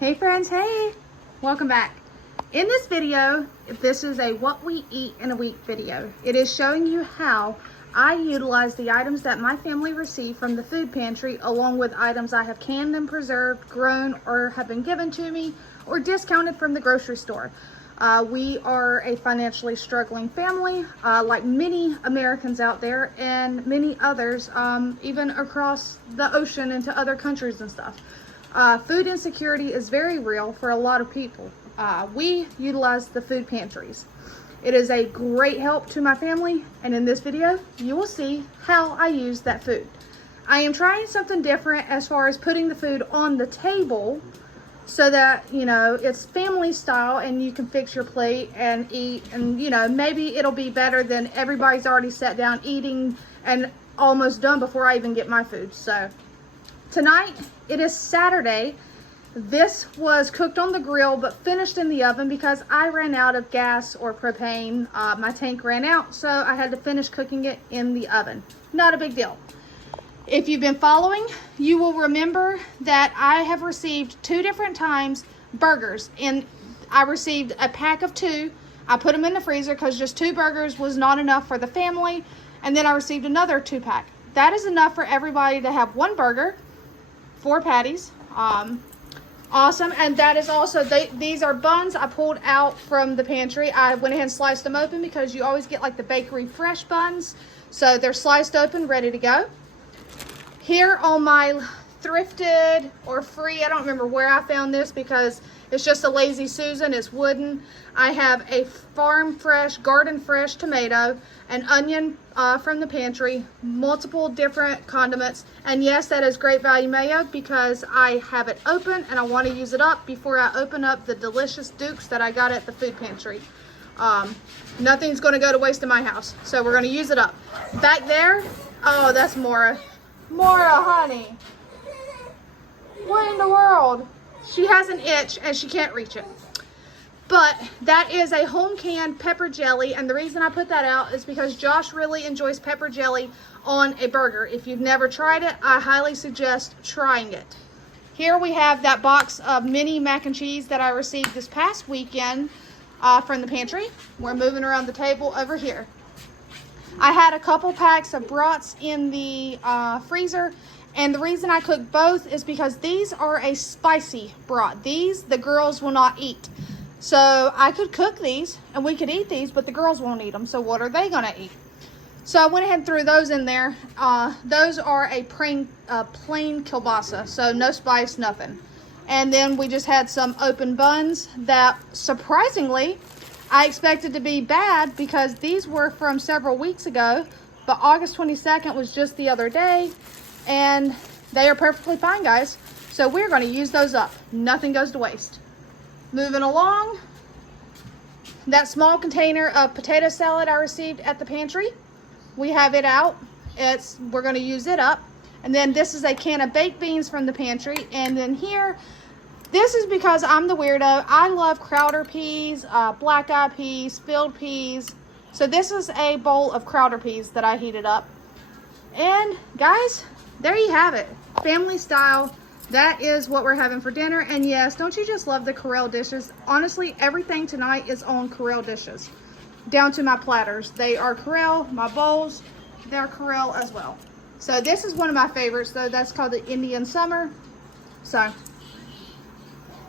Hey friends, hey! Welcome back. In this video, this is a what we eat in a week video. It is showing you how I utilize the items that my family received from the food pantry along with items I have canned and preserved, grown, or have been given to me or discounted from the grocery store. We are a financially struggling family, like many Americans out there and many others, even across the ocean into other countries and stuff. Food insecurity is very real for a lot of people. We utilize the food pantries. It is a great help to my family, and in this video, you will see how I use that food. I am trying something different as far as putting the food on the table so that, you know, it's family style and you can fix your plate and eat, and, you know, maybe it'll be better than everybody's already sat down eating and almost done before I even get my food. So tonight, it is Saturday. This was cooked on the grill but finished in the oven because I ran out of gas or propane. My tank ran out, so I had to finish cooking it in the oven. Not a big deal. If you've been following, you will remember that I have received 2 different times burgers, and I received a pack of 2. I put them in the freezer because just 2 burgers was not enough for the family, and then I received another 2-pack. That is enough for everybody to have 1 burger, 4 patties. Awesome. And that is also, these are buns I pulled out from the pantry. I went ahead and sliced them open because you always get like the bakery fresh buns. So they're sliced open, ready to go. Here on my thrifted or free, I don't remember where I found this because it's just a Lazy Susan, it's wooden. I have a farm fresh, garden fresh tomato, an onion from the pantry, multiple different condiments, and yes, that is Great Value mayo because I have it open and I want to use it up before I open up the delicious Dukes that I got at the food pantry. Nothing's going to go to waste in my house, so we're going to use it up. Back there, oh, that's Mora. Mora, honey. What in the world? She has an itch and she can't reach it. But that is a home canned pepper jelly, and the reason I put that out is because Josh really enjoys pepper jelly on a burger. If you've never tried it, I highly suggest trying it. Here we have that box of mini mac and cheese that I received this past weekend from the pantry. We're moving around the table over here. I had a couple packs of brats in the freezer, and the reason I cooked both is because these are a spicy brat. These, the girls will not eat. So I could cook these and we could eat these, but the girls won't eat them. So what are they gonna eat? So I went ahead and threw those in there. Those are a plain kielbasa, so no spice, nothing. And then we just had some open buns that surprisingly I expected to be bad because these were from several weeks ago, but August 22nd was just the other day, and they are perfectly fine, guys. So we're gonna use those up. Nothing goes to waste. Moving along, that small container of potato salad I received at the pantry, we have it out. We're going to use it up. And then this is a can of baked beans from the pantry. And then here, this is because I'm the weirdo. I love Crowder peas, black eyed peas, filled peas. So this is a bowl of Crowder peas that I heated up. And guys, there you have it. Family style. That is what we're having for dinner. And yes, don't you just love the Corelle dishes? Honestly, everything tonight is on Corelle dishes. Down to my platters. They are Corelle. My bowls, they're Corelle as well. So this is one of my favorites, though. That's called the Indian Summer. So,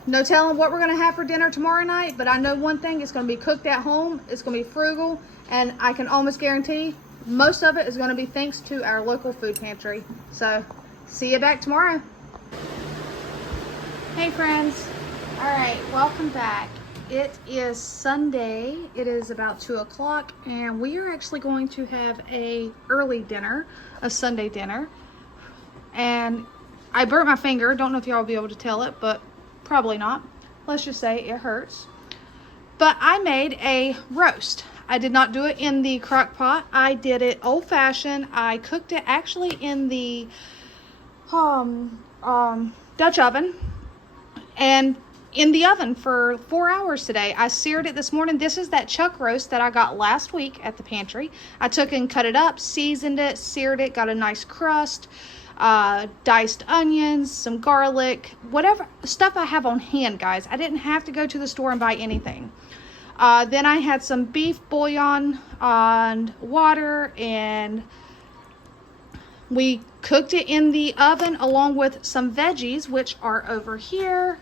no telling what we're going to have for dinner tomorrow night. But I know one thing. It's going to be cooked at home. It's going to be frugal. And I can almost guarantee most of it is going to be thanks to our local food pantry. So, see you back tomorrow. Hey friends, all right, welcome back. It is Sunday. It is about 2 o'clock, and we are actually going to have a early dinner, a Sunday dinner. And I burnt my finger. Don't know if y'all will be able to tell it, but probably not. Let's just say it hurts. But I made a roast. I did not do it in the crock pot. I did it old-fashioned. I cooked it actually in the Dutch oven. And in the oven for 4 hours today. I seared it this morning. This is that chuck roast that I got last week at the pantry. I took and cut it up, seasoned it, seared it, got a nice crust. diced onions, some garlic, whatever stuff I have on hand, guys. I didn't have to go to the store and buy anything. Then I had some beef bouillon and water, and we cooked it in the oven along with some veggies, which are over here.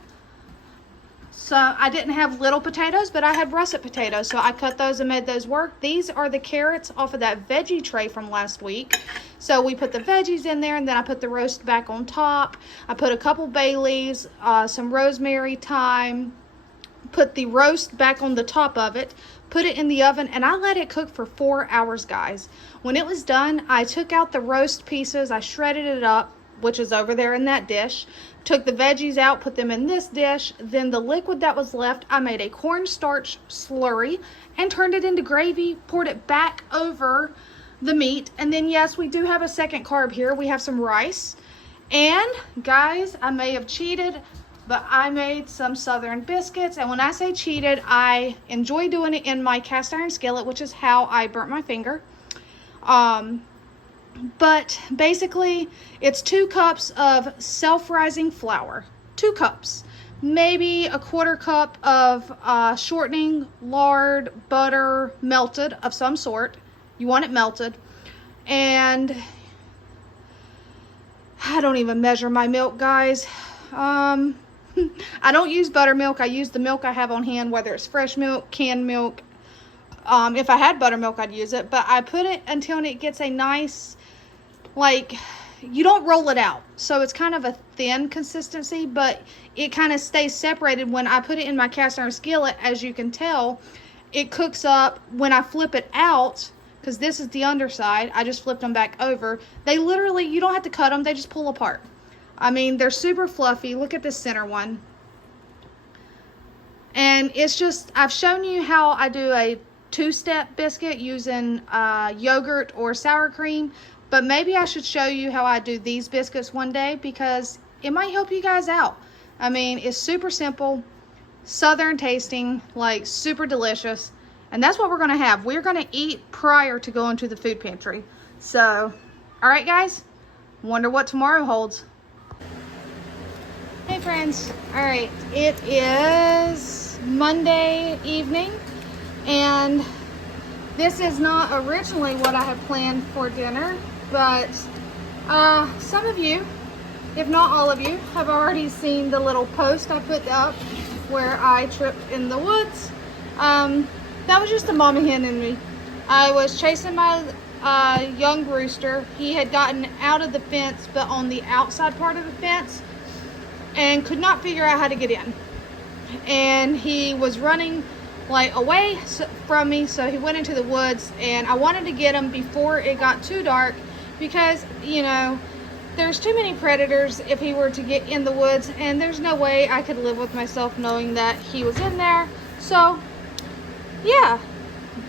So I didn't have little potatoes, but I had russet potatoes, so I cut those and made those work. These are the carrots off of that veggie tray from last week. So we put the veggies in there, and then I put the roast back on top. I put a couple bay leaves, some rosemary, thyme, put the roast back on the top of it, put it in the oven, and I let it cook for 4 hours, guys. When it was done, I took out the roast pieces, I shredded it up, which is over there in that dish, took the veggies out, put them in this dish, then the liquid that was left, I made a cornstarch slurry and turned it into gravy, poured it back over the meat, and then yes, we do have a second carb here. We have some rice, and guys, I may have cheated, but I made some southern biscuits, and when I say cheated, I enjoy doing it in my cast iron skillet, which is how I burnt my finger. But basically, it's 2 cups of self-rising flour. 2 cups. Maybe a 1/4 cup of shortening, lard, butter, melted of some sort. You want it melted. And I don't even measure my milk, guys. I don't use buttermilk. I use the milk I have on hand, whether it's fresh milk, canned milk. If I had buttermilk, I'd use it. But I put it until it gets a nice, like, you don't roll it out. So it's kind of a thin consistency, but it kind of stays separated when I put it in my cast iron skillet. As you can tell, it cooks up. When I flip it out, because this is the underside, I just flipped them back over. They literally, you don't have to cut them. They just pull apart. I mean, they're super fluffy. Look at this center one. And it's just, I've shown you how I do a 2-step biscuit using yogurt or sour cream, but maybe I should show you how I do these biscuits one day, because it might help you guys out. I mean, it's super simple, southern tasting, like super delicious, and that's what we're going to have. We're going to eat prior to going to the food pantry. So, all right, guys, wonder what tomorrow holds. Hey friends, all right, it is Monday evening, and this is not originally what I had planned for dinner, but some of you, if not all of you, have already seen the little post I put up where I tripped in the woods. That was just a mama hen in me. I was chasing my young rooster. He had gotten out of the fence, but on the outside part of the fence, and could not figure out how to get in. And he was running like away from me, so he went into the woods, and I wanted to get him before it got too dark, because, you know, there's too many predators if he were to get in the woods, and there's no way I could live with myself knowing that he was in there. So yeah,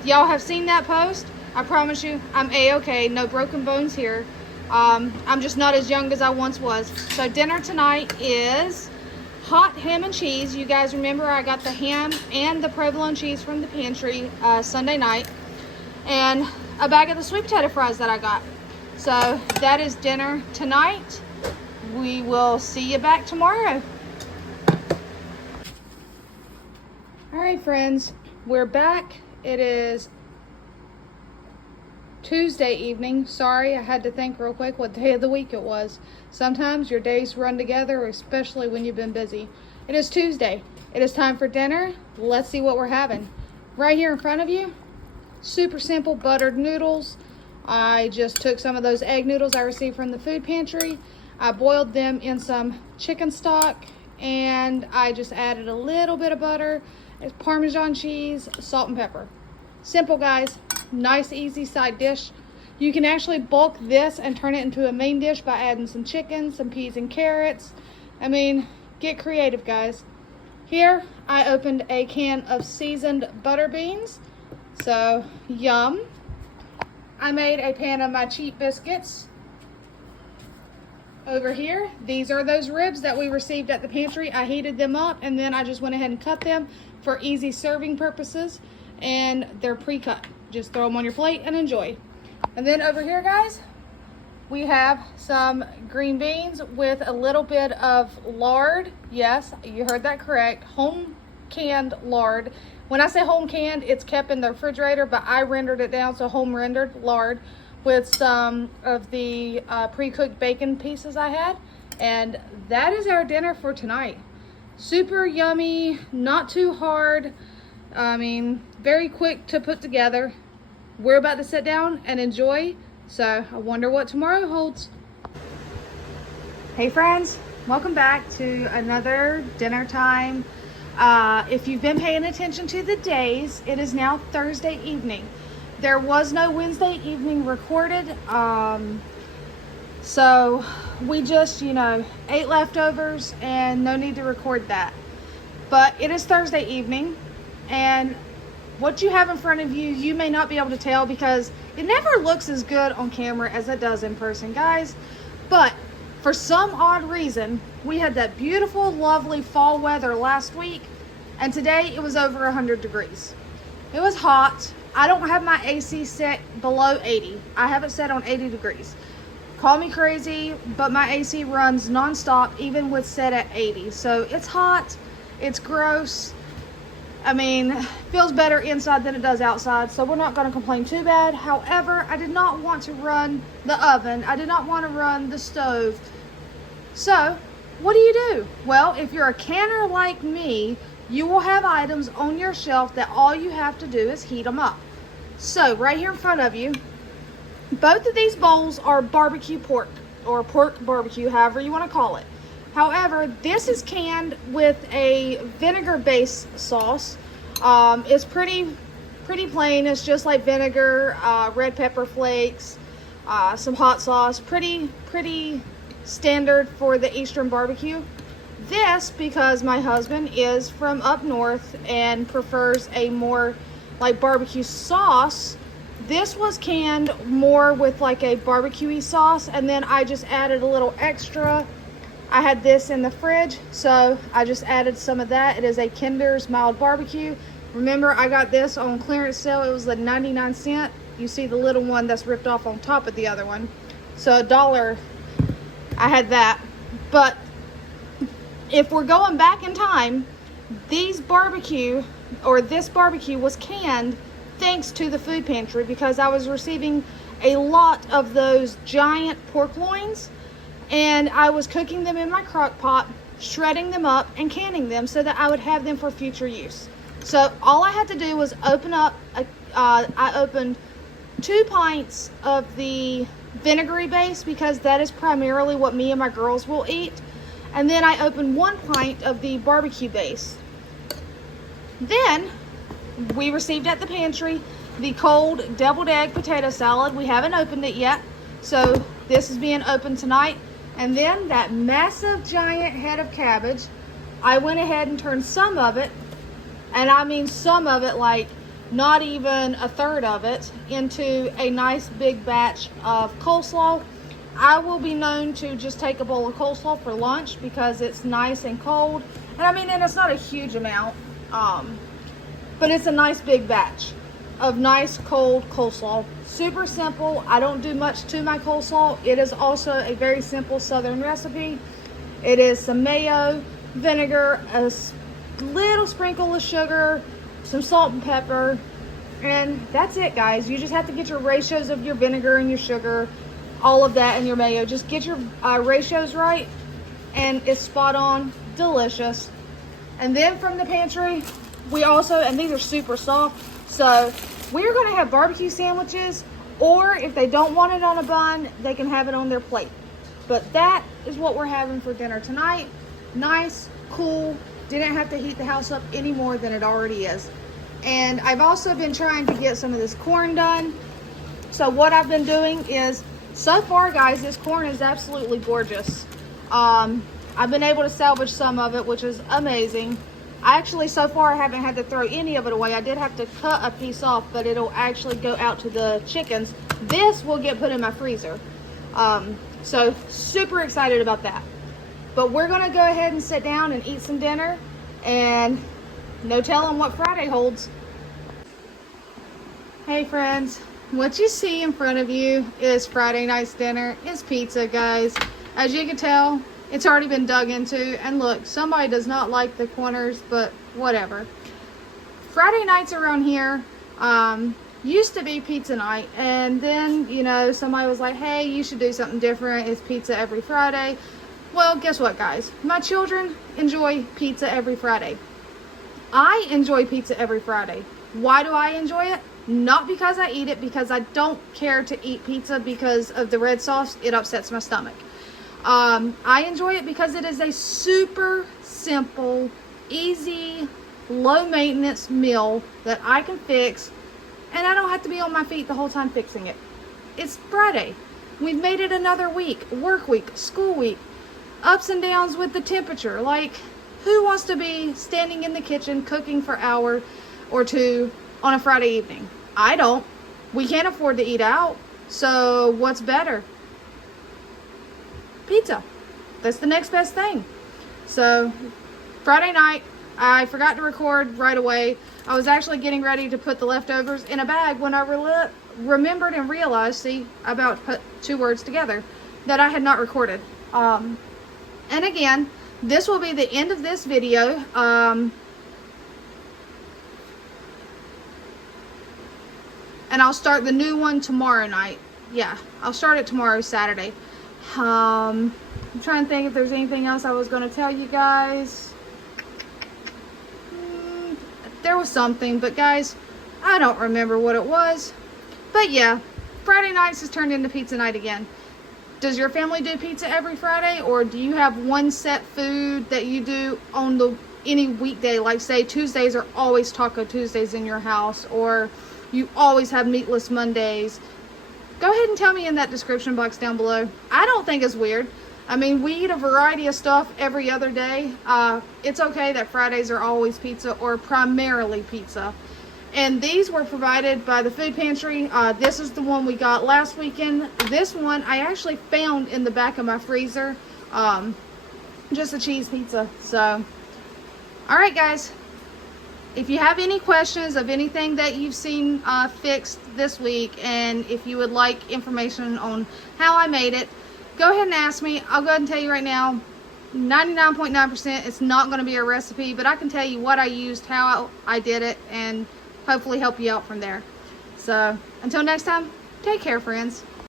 y'all have seen that post. I promise you, I'm a-okay, no broken bones here. I'm just not as young as I once was. So dinner tonight is hot ham and cheese. You guys remember I got the ham and the provolone cheese from the pantry Sunday night, and a bag of the sweet potato fries that I got. So that is dinner tonight. We will see you back tomorrow. All right, friends, we're back. It is Tuesday evening. Sorry, I had to think real quick what day of the week it was. Sometimes your days run together, especially when you've been busy. It is Tuesday. It is time for dinner. Let's see what we're having. Right here in front of you, super simple buttered noodles. I just took some of those egg noodles I received from the food pantry. I boiled them in some chicken stock, and I just added a little bit of butter, Parmesan cheese, salt and pepper. Simple, guys. Nice, easy side dish. You can actually bulk this and turn it into a main dish by adding some chicken, some peas and carrots. I mean, get creative, guys. Here, I opened a can of seasoned butter beans. So, yum. I made a pan of my cheap biscuits. Over here, these are those ribs that we received at the pantry. I heated them up, and then I just went ahead and cut them for easy serving purposes, and they're pre-cut. Just throw them on your plate and enjoy. And then over here, guys, We have some green beans with a little bit of lard. Yes, you heard that correct. Home canned lard. When I say home canned, it's kept in the refrigerator, but I rendered it down, so home rendered lard with some of the pre-cooked bacon pieces I had. And that is our dinner for tonight. Super yummy, not too hard. I mean, very quick to put together. We're about to sit down and enjoy. So I wonder what tomorrow holds. Hey friends, welcome back to another dinner time. If you've been paying attention to the days, it is now Thursday evening. There was no Wednesday evening recorded. So we just, ate leftovers and no need to record that. But it is Thursday evening, and what you have in front of you, you may not be able to tell because it never looks as good on camera as it does in person, guys. But for some odd reason, we had that beautiful, lovely fall weather last week, and today it was over 100 degrees. It was hot. I don't have my AC set below 80. I have it set on 80 degrees. Call me crazy, but my AC runs nonstop, even with set at 80. So it's hot, it's gross. I mean, feels better inside than it does outside, so we're not going to complain too bad. However, I did not want to run the oven. I did not want to run the stove. So, what do? Well, if you're a canner like me, you will have items on your shelf that all you have to do is heat them up. So, right here in front of you, both of these bowls are barbecue pork, or pork barbecue, however you want to call it. However, this is canned with a vinegar-based sauce. It's pretty plain. It's just like vinegar, red pepper flakes, some hot sauce. Pretty standard for the Eastern barbecue. This, because my husband is from up north and prefers a more like barbecue sauce, this was canned more with like a barbecue-y sauce, and then I just added a little extra. I had this in the fridge, so I just added some of that. It is a Kinder's Mild Barbecue. Remember, I got this on clearance sale. It was like 99¢. You see the little one that's ripped off on top of the other one. So $1, I had that. But if we're going back in time, this barbecue was canned thanks to the food pantry, because I was receiving a lot of those giant pork loins, and I was cooking them in my crock pot, shredding them up and canning them so that I would have them for future use. So all I had to do was open up, I opened 2 pints of the vinegary base, because that is primarily what me and my girls will eat. And then I opened 1 pint of the barbecue base. Then we received at the pantry the cold deviled egg potato salad. We haven't opened it yet, so this is being opened tonight. And then that massive giant head of cabbage, I went ahead and turned some of it, and I mean some of it, like not even a third of it, into a nice big batch of coleslaw. I will be known to just take a bowl of coleslaw for lunch because it's nice and cold. And I mean, and it's not a huge amount, but it's a nice big batch of nice cold coleslaw. Super simple. I don't do much to my coleslaw. It is also a very simple Southern recipe. It is some mayo, vinegar, a little sprinkle of sugar, some salt and pepper, and that's it, guys. You just have to get your ratios of your vinegar and your sugar, all of that, and your mayo. Just get your ratios right, and it's spot on, delicious. And then from the pantry, we also, and these are super soft, so we're going to have barbecue sandwiches, or if they don't want it on a bun, they can have it on their plate. But that is what we're having for dinner tonight. Nice, cool, didn't have to heat the house up any more than it already is. And I've also been trying to get some of this corn done. So what I've been doing is, so far, guys, this corn is absolutely gorgeous. I've been able to salvage some of it, which is amazing. I actually, so far, I haven't had to throw any of it away. I did have to cut a piece off, but it'll actually go out to the chickens. This will get put in my freezer. So super excited about that. But we're gonna go ahead and sit down and eat some dinner, and no telling what Friday holds. Hey friends, what you see in front of you is Friday night's dinner. It's pizza, guys. As you can tell, it's already been dug into. And look, somebody does not like the corners, but whatever. Friday nights around here used to be pizza night. And then, you know, somebody was like, hey, you should do something different. It's pizza every Friday. Well, guess what, guys? My children enjoy pizza every Friday. I enjoy pizza every Friday. Why do I enjoy it? Not because I eat it, because I don't care to eat pizza because of the red sauce. It upsets my stomach. I enjoy it because it is a super simple, easy, low maintenance meal that I can fix, and I don't have to be on my feet the whole time fixing it. It's Friday. We've made it another week, work week, school week, ups and downs with the temperature. Like, who wants to be standing in the kitchen cooking for an hour or two on a Friday evening? I don't. We can't afford to eat out. So what's better? Pizza. That's the next best thing. So Friday night, I forgot to record right away. I was actually getting ready to put the leftovers in a bag when I remembered and realized, see, I about to put two words together, that I had not recorded. And again, this will be the end of this video. And I'll start the new one tomorrow night. Yeah, I'll start it tomorrow, Saturday. I'm trying to think if there's anything else I was going to tell you guys. There was something, but guys, I don't remember what it was. But yeah, Friday nights has turned into pizza night again. Does your family do pizza every Friday, or do you have one set food that you do on any weekday? Like, say Tuesdays are always Taco Tuesdays in your house, or you always have meatless Mondays. Go ahead and tell me in that description box down below. I don't think it's weird. I mean, we eat a variety of stuff every other day. It's okay that Fridays are always pizza, or primarily pizza. And these were provided by the food pantry. This is the one we got last weekend. This one I actually found in the back of my freezer. Just a cheese pizza. So, alright guys. If you have any questions of anything that you've seen fixed this week, and if you would like information on how I made it, go ahead and ask me. I'll go ahead and tell you right now, 99.9% it's not going to be a recipe, but I can tell you what I used, how I did it, and hopefully help you out from there. So, until next time, take care, friends.